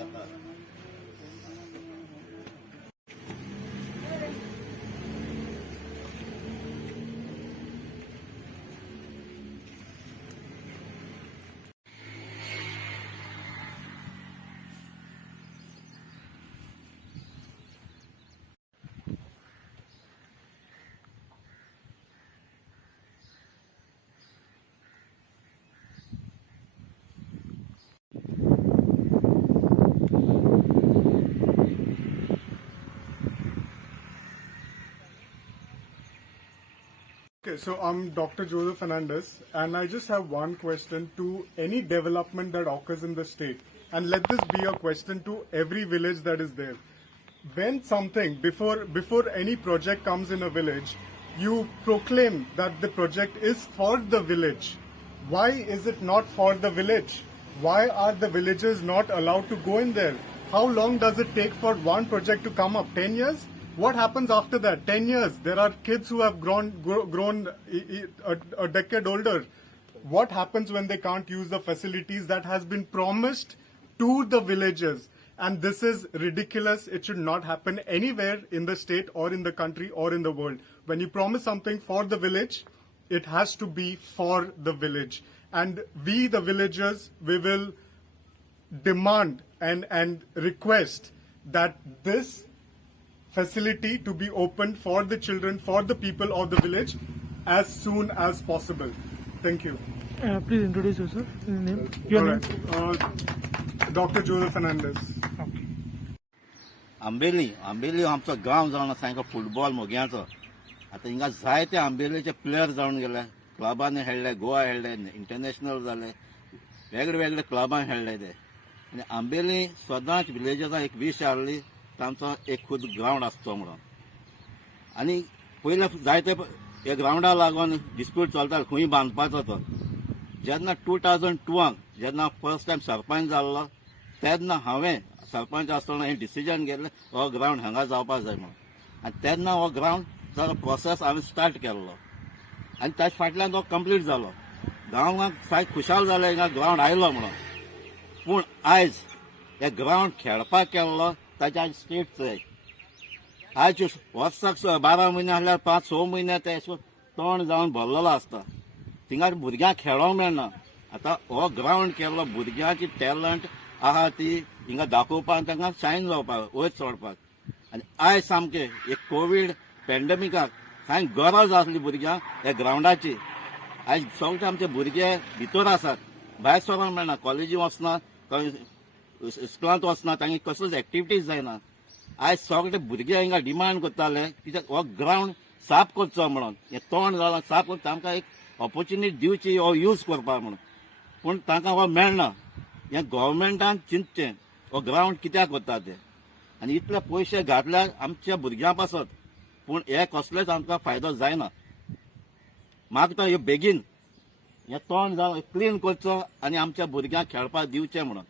येता. Okay, so I'm Dr. Joseph Fernandez, and I just have one question to any development that occurs in the state. And let this be a question to every village that is there. When something, before any project comes in a village, you proclaim that the project is for the village. Why is it not for the village? Why are the villagers not allowed to go in there? How long does it take for one project to come up? 10 years? What happens after that? 10 years. There are kids who have grown a decade older. What happens when they can't use the facilities that has been promised to the villagers? And this is ridiculous. It should not happen anywhere in the state or in the country or in the world. When you promise something for the village, it has to be for the village. And we, the villagers, we will demand and request that this facility to be opened for the children, for the people of the village as soon as possible. Thank you. Please introduce yourself. Name. All right. Dr. Joseph Fernandez. Ambelim आमचो गांव जावन आसा हांगा football मोग्यांचो. आतां हिंगा जायते आंबेलीचे player जावन गेले. क्लबांनी खेळ्ळे, गोवा खेळ्ळे, इंटरनॅशनल जाले, वेगळे वेगळे क्लबांनी खेळ्ळे ते. आनी आंबेली सदांच विलेजांत एक वीश हाडली तांचो एक खूद ग्रावंड आसचो म्हणून. आनी पयले जायते हे ग्रावंडा लागून डिस्प्यूट चलतालो खंय बांदपाचो तो. जेन्ना 2002 जेन्ना फर्स्ट टायम सरपंच जाल्लो तेन्ना हांवें सरपंच आसतना हें डिसिजन घेतलें हो ग्रावंड हांगा जावपाक जाय म्हणून. आनी तेन्ना हो ग्रावंड प्रोसेस हांवें स्टार्ट केल्लो आनी ताचे फाटल्यान तो कंप्लीट जालो. गांवांक सायक खुशाल जालें हिंगा ग्रावंड आयलो म्हणून. पूण आयज हे ग्रावंड खेळपाक केल्लो ताचे आयज स्टेट जाय. आयज वर्साक 12 म्हयने आसल्यार 5-6 म्हयने ते तोंड जावन भरलेलो आसता. थिंगा भुरग्यांक खेळोंक मेळना. आतां हो ग्रावंड केल्लो भुरग्यांची टॅलंट आहा ती हिंगा दाखोवपाक तांकां शायन जावपाक वयर चडपाक. आनी आयज सामकें एक कोवीड पॅन्डेमिकाक सामकी गरज आसली भुरग्यांक हे ग्रावंडाची. आयज सगळे आमचे भुरगे भितर आसात, भायर सरोंक मेळना, कॉलेजी वचना, स्कुलांत वचना, तांची कसलीच एक्टिविटीज जायना. आयज सगळे भुरगे हिंगा डिमांड करताले कित्याक हो ग्रावंड साफ करचो म्हणून. हें तोंड जालां साफ करून तांकां एक ऑपॉर्च्युनिटी दिवची हो यूज करपाक म्हणून. पूण तांकां हो मेळना. हें गव्हर्मेंटान चिंतचें हो ग्रावंड कित्याक करता तें. आनी इतले पयशे घातल्यार आमच्या भुरग्यां पासत, पूण हे कसलेच आमकां फायदो जायना. मागता ह्यो बेगीन हें तोंड जावन क्लीन करचो आनी आमच्या भुरग्यांक खेळपाक दिवचें म्हणून.